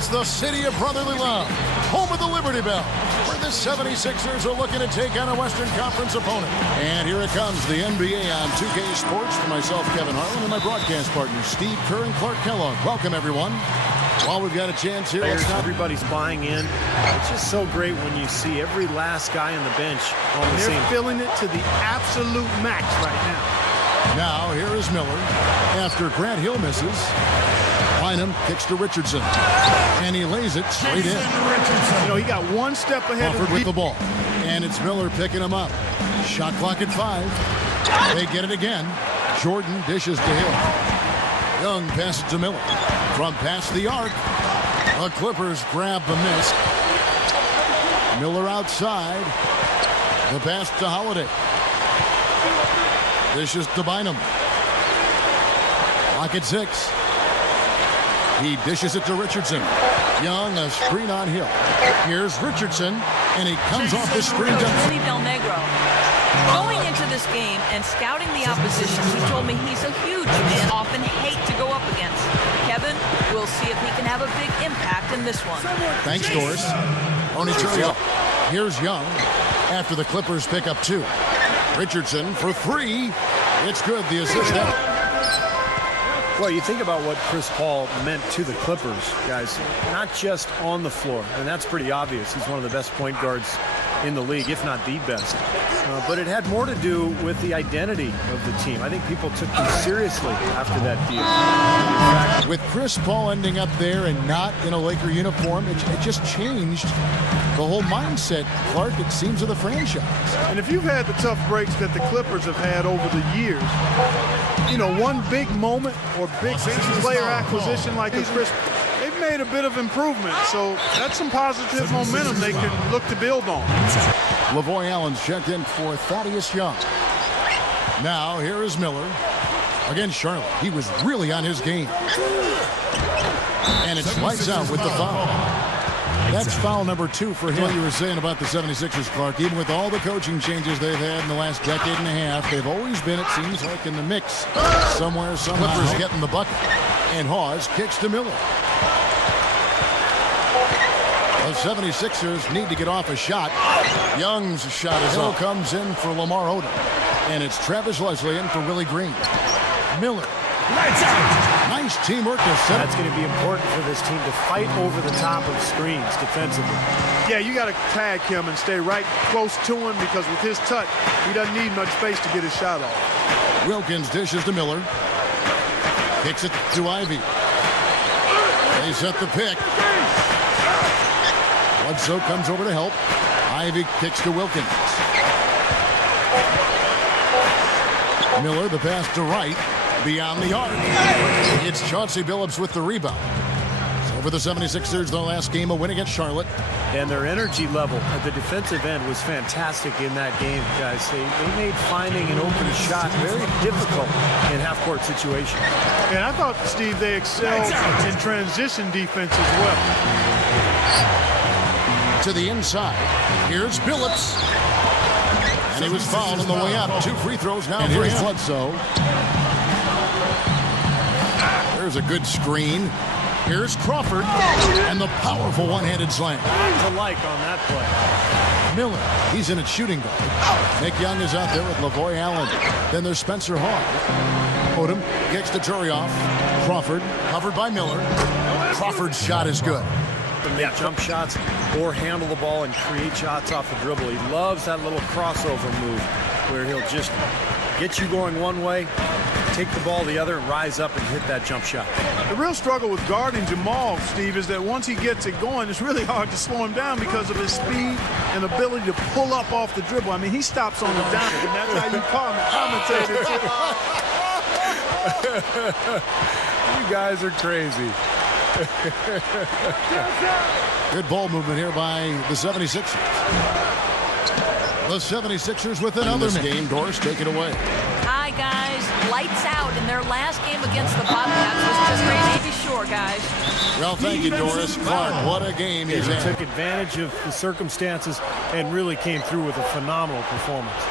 It's the city of brotherly love, home of the Liberty Bell, where the 76ers are looking to take on a Western Conference opponent. And here it comes, the NBA on 2K Sports for myself, Kevin Harlan, and my broadcast partners, Steve Kerr and Clark Kellogg. Welcome, everyone. While we've got a chance here, everybody's buying in. It's just so great when you see every last guy on the bench on the same. They're feeling it to the absolute max right now. Now, here is Miller. After Grant Hill misses, Bynum kicks to Richardson. And he lays it straight in. You know, he got one step ahead Crawford with the ball. And it's Miller picking him up. Shot clock at 5. They get it again. Jordan dishes to Hill. Young passes to Miller. From past the arc. The Clippers grab the miss. Miller outside. The pass to Holiday. Dishes to Bynum. Clock at 6. He dishes it to Richardson. Young, a screen on Hill. Here's Richardson, and he comes off the screen. Del Negro. Going into this game and scouting the opposition, he told me he's a huge man, often hate to go up against. Kevin, we'll see if he can have a big impact in this one. Thanks, Doris. Onichiro. Here's Young after the Clippers pick up 2. Richardson for 3. It's good, the assist. Well, you think about what Chris Paul meant to the Clippers, guys, not just on the floor, and that's pretty obvious. He's one of the best point guards in the league, if not the best. But it had more to do with the identity of the team. I think people took him seriously after that deal. In fact, with Chris Paul ending up there and not in a Laker uniform, it just changed the whole mindset, Clark, it seems, of the franchise. And if you've had the tough breaks that the Clippers have had over the years, you know, one big moment or big player acquisition like a Chris, they've made a bit of improvement. So that's some positive momentum they can look to build on. Lavoy Allen's checked in for Thaddeus Young. Now here is Miller against Charlotte. He was really on his game. And it's lights out with the foul. That's foul number 2 for him. What you were saying about the 76ers, Clark, even with all the coaching changes they've had in the last decade and a half, they've always been, it seems like, in the mix somewhere, somehow. Clippers getting the bucket. And Hawes kicks to Miller. The 76ers need to get off a shot. Young's shot is up. Comes in for Lamar Odom. And it's Travis Leslie in for Willie Green. Miller. Lights out. Nice teamwork to set. That's going to be important for this team to fight over the top of screens defensively. Yeah, you got to tag him and stay right close to him because with his touch, he doesn't need much space to get his shot off. Wilkins dishes to Miller. Kicks it to Ivy. They set the pick. Bledsoe comes over to help. Ivy kicks to Wilkins. Miller, the pass to Wright. Beyond the arc. It's Chauncey Billups with the rebound. So for the 76ers, their last game, a win against Charlotte. And their energy level at the defensive end was fantastic in that game, guys. They made finding an open shot very difficult in half-court situations. And I thought, Steve, they excelled in transition defense as well. To the inside. Here's Billups. And he was fouled on the way out. 2 free throws now for him. Bledsoe. There's a good screen. Here's Crawford. And the powerful one-handed slam. To like on that play. Miller, he's in a shooting guard. Nick Young is out there with Lavoy Allen. Then there's Spencer Hawes. Odom kicks to Turioff. Crawford, covered by Miller. Crawford's shot is good. To make jump shots or handle the ball and create shots off the dribble. He loves that little crossover move where he'll just get you going one way, take the ball the other, and rise up and hit that jump shot. The real struggle with guarding Jamal, Steve, is that once he gets it going, it's really hard to slow him down because of his speed and ability to pull up off the dribble. I mean, he stops on the dime, and that's how you commentate it. You guys are crazy. Good ball movement here by the 76ers. The 76ers with another game. Doris, take it away. Hi, guys. Lights out in their last game against the Bobcats was just great. Maybe sure, guys. Well, thank you, Doris. Clark, what a game he's had. He took advantage of the circumstances and really came through with a phenomenal performance.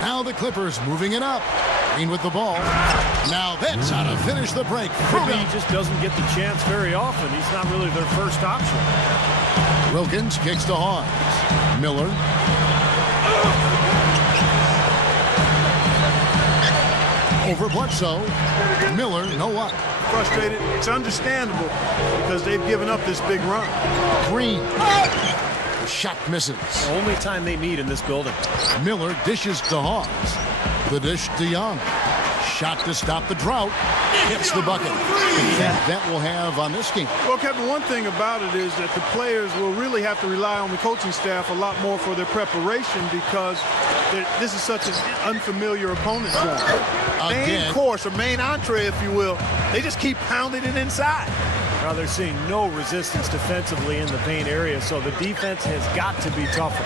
Now the Clippers moving it up. Green with the ball. Now that's how to finish the break. He just doesn't get the chance very often. He's not really their first option. Wilkins kicks to Hawes. Miller. Over Bledsoe. Miller, no what? Frustrated. It's understandable because they've given up this big run. Green. The shot misses. The only time they meet in this building. Miller dishes to Hawes. The dish to Young. Shot to stop the drought. Hits the bucket. That will have on this game. Well, Kevin, one thing about it is that the players will really have to rely on the coaching staff a lot more for their preparation because this is such an unfamiliar opponent for them. Main course, or main entree, if you will. They just keep pounding it inside. Now they're seeing no resistance defensively in the paint area, so the defense has got to be tougher.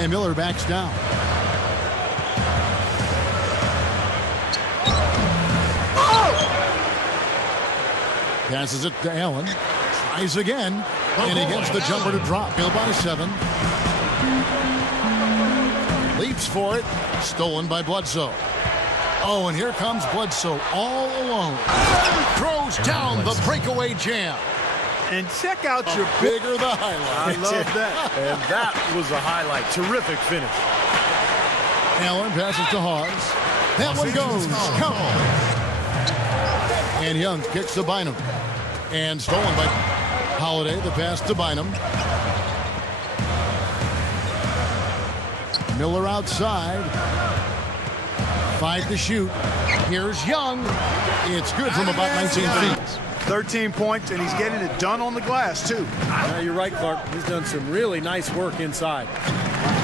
And Miller backs down. Passes it to Allen. Tries again. And he gets the jumper to drop. Field by 7. Leaps for it. Stolen by Bledsoe. Oh, and here comes Bledsoe all alone. Throws down the breakaway jam. And check out your bigger the highlight. I love that. And that was a highlight. Terrific finish. Allen passes to Hawes. That one goes. Come on. And Young kicks to Bynum. And stolen by Holiday. The pass to Bynum. Miller outside. 5 to shoot. Here's Young. It's good from about 19 feet. 13 points, and he's getting it done on the glass, too. Now, you're right, Clark. He's done some really nice work inside.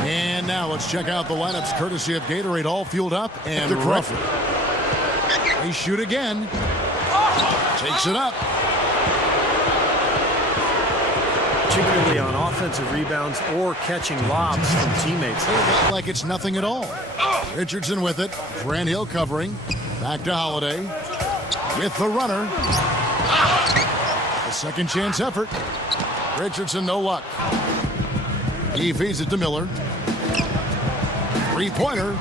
And now let's check out the lineups courtesy of Gatorade, all fueled up. And Crawford. They shoot again. Takes it up. Particularly on offensive rebounds or catching lobs from teammates. Like it's nothing at all. Richardson with it. Grant Hill covering. Back to Holiday. With the runner. A second chance effort. Richardson, no luck. He feeds it to Miller. Three-pointer.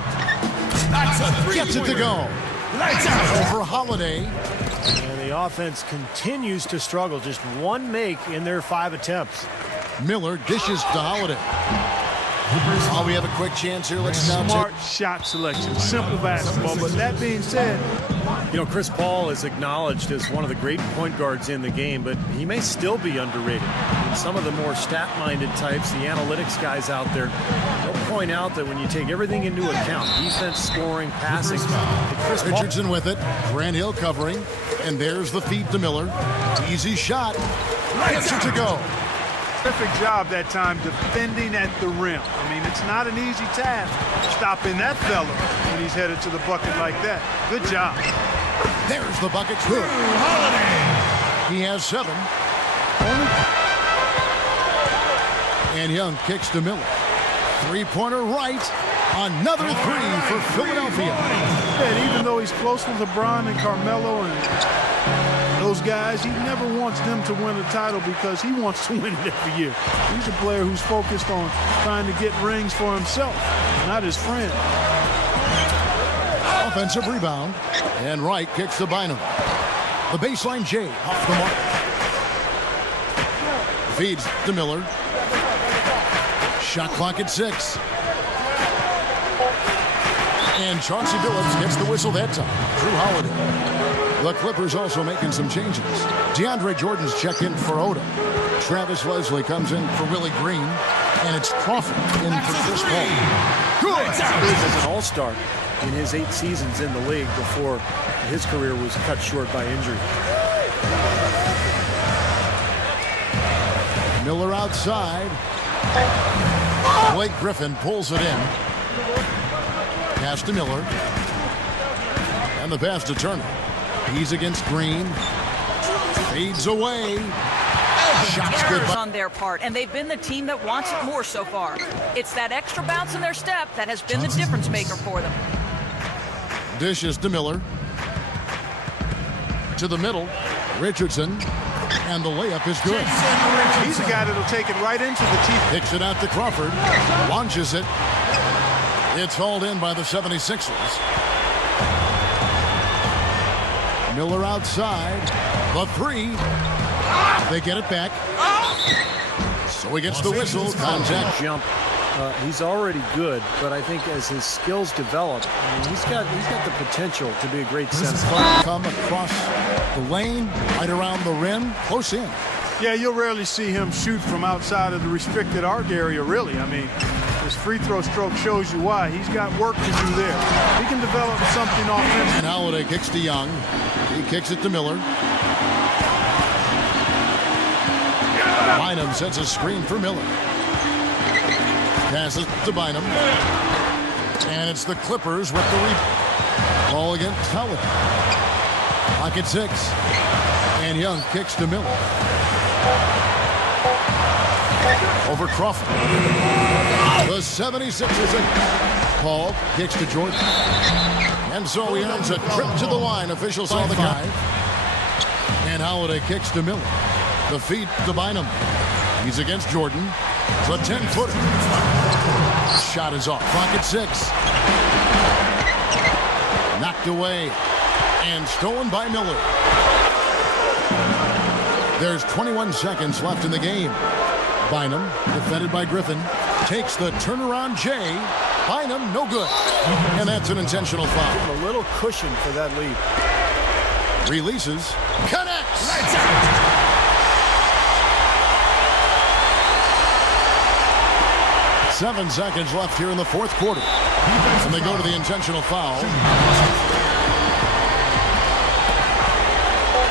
Gets it to go. Over Holiday. And the offense continues to struggle. Just one make in their 5 attempts. Miller dishes to Holiday. Oh, we have a quick chance here. Let's now Smart shot selection. Simple basketball. But that being said, you know, Chris Paul is acknowledged as one of the great point guards in the game, but he may still be underrated. And some of the more stat-minded types, the analytics guys out there, they'll point out that when you take everything into account, defense, scoring, passing, Richardson with it. Grant Hill covering. And there's the feed to Miller. Easy shot. Gets it to go. Perfect job that time defending at the rim. I mean, it's not an easy task stopping that fella when he's headed to the bucket like that. Good job. There's the bucket. Good. He has 7. And Young kicks to Miller. Three-pointer right. Another 3 for Philadelphia. And even though he's close with LeBron and Carmelo and those guys, he never wants them to win a title because he wants to win it every year. He's a player who's focused on trying to get rings for himself, not his friend. Offensive rebound. And Wright kicks to Bynum. The baseline J off the mark. Feeds to Miller. Shot clock at 6. And Chauncey Billups gets the whistle that time. Drew Holiday. The Clippers also making some changes. DeAndre Jordan's checked in for Oda. Travis Wesley comes in for Willie Green. And it's Crawford in for Chris Paul. Good! As an all-star in his 8 seasons in the league before his career was cut short by injury. Miller outside. Blake Griffin pulls it in. Pass to Miller. And the pass to Turner. He's against Green. Fades away. Shots good on their part, and they've been the team that wants it more so far. It's that extra bounce in their step that has been the difference maker for them. Dishes to Miller. To the middle. Richardson. And the layup is good. He's a guy that'll take it right into the teeth. Picks it out to Crawford. Launches it. It's hauled in by the 76ers. Miller outside. The three. They get it back. So he gets the whistle. Contact. Jump. He's already good, but I think as his skills develop, I mean, he's got the potential to be a great center. Come across the lane, right around the rim, close in. Yeah, you'll rarely see him shoot from outside of the restricted arc area, really. I mean, his free throw stroke shows you why. He's got work to do there. He can develop something offensively. And Holiday kicks to Young. He kicks it to Miller. Bynum sets a screen for Miller. Passes to Bynum. And it's the Clippers with the ball against Holiday. Pocket 6. And Young kicks to Miller. Over Crawford. The 76ers. Paul kicks to Jordan. And so he earns a trip to the line. Officials saw the guy. And Holiday kicks to Miller. The feed to Bynum. He's against Jordan. It's a 10-footer. Shot is off. Clock at 6. Knocked away. And stolen by Miller. There's 21 seconds left in the game. Bynum, defended by Griffin, takes the turnaround J. Bynum, no good. And that's an intentional foul. Give him a little cushion for that lead. Releases. Connects. 7 seconds left here in the fourth quarter. And they go to the intentional foul.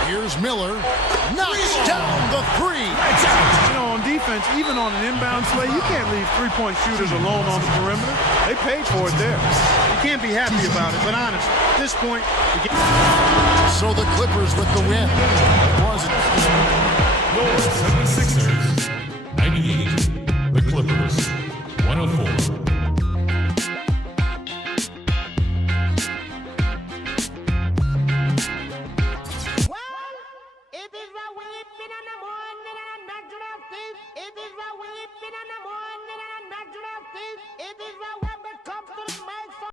Here's Miller. Knocks down the three. You know, on defense, even on an inbound play, you can't leave three-point shooters alone on the perimeter. They paid for it there. You can't be happy about it, but honest, at this point... So the Clippers with the win.